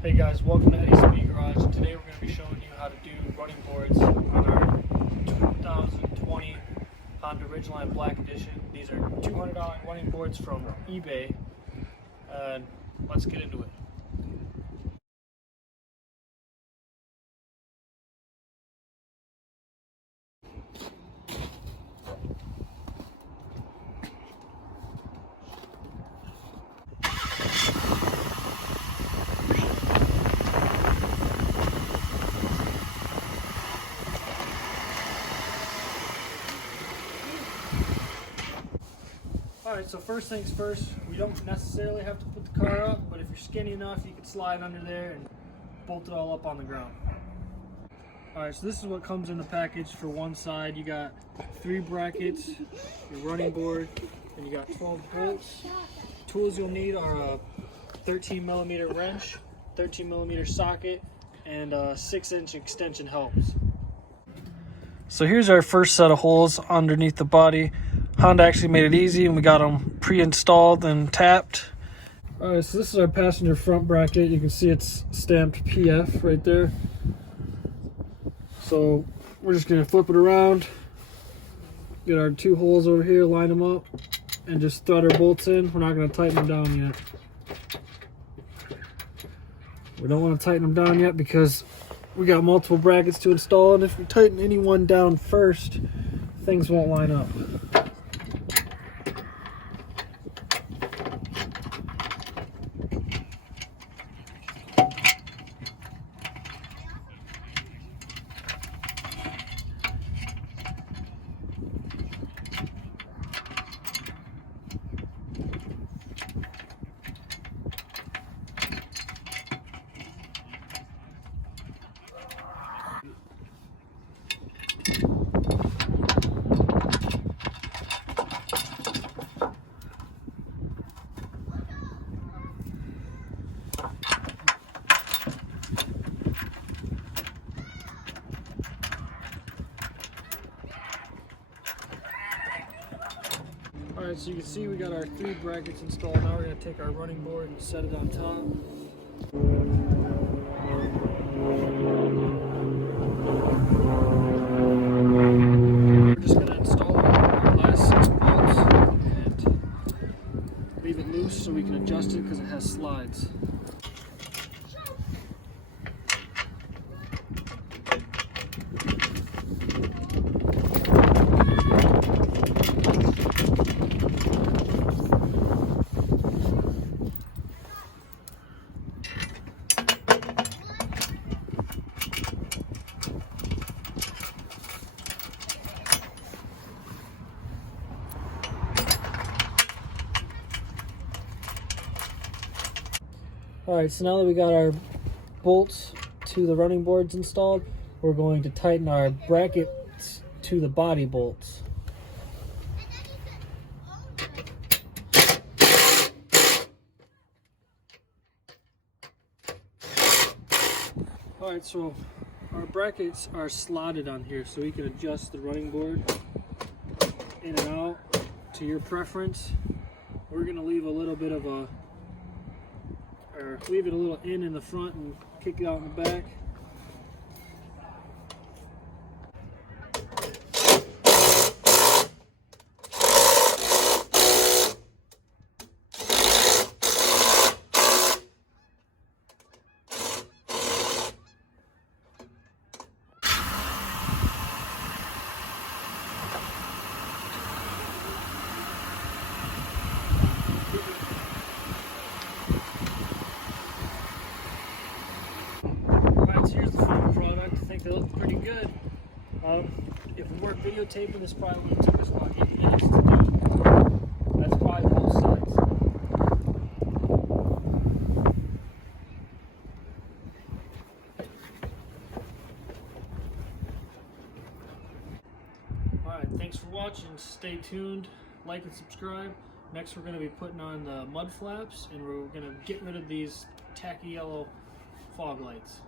Hey guys, welcome to Eddie's Speed Garage. Today we're going to be showing you how to do running boards on our 2020 Honda Ridgeline Black Edition. These are $200 running boards from eBay. Let's get into it. Alright, so first things first, we don't necessarily have to put the car up, but if you're skinny enough, you can slide under there and bolt it all up on the ground. Alright, so this is what comes in the package. For one side, you got 3 brackets, your running board, and you got 12 bolts. Tools you'll need are a 13mm wrench, 13mm socket, and a 6-inch extension helps. So here's our first set of holes underneath the body. Honda actually made it easy and we got them pre-installed and tapped. Alright, so this is our passenger front bracket. You can see it's stamped PF right there. So we're just going to flip it around, get our 2 holes over here, line them up, and just thread our bolts in. We're not going to tighten them down yet. We don't want to tighten them down yet because we got multiple brackets to install, and if we tighten any one down first, things won't line up. Alright, so you can see we got our 3 brackets installed. Now we're going to take our running board and set it on top. We're just going to install our last 6 bolts and leave it loose so we can adjust it because it has slides. Alright, so now that we got our bolts to the running boards installed, we're going to tighten our brackets to the body bolts. Alright, so our brackets are slotted on here, so we can adjust the running board in and out to your preference. We're going to leave a little bit of a leave it a little in the front and kick it out in the back. Here's the final product. I think they look pretty good. If we weren't videotaping, this probably would have took us about 8 minutes to do. That's probably both sides. Alright, thanks for watching. Stay tuned, like and subscribe. Next we're going to be putting on the mud flaps and we're going to get rid of these tacky yellow fog lights.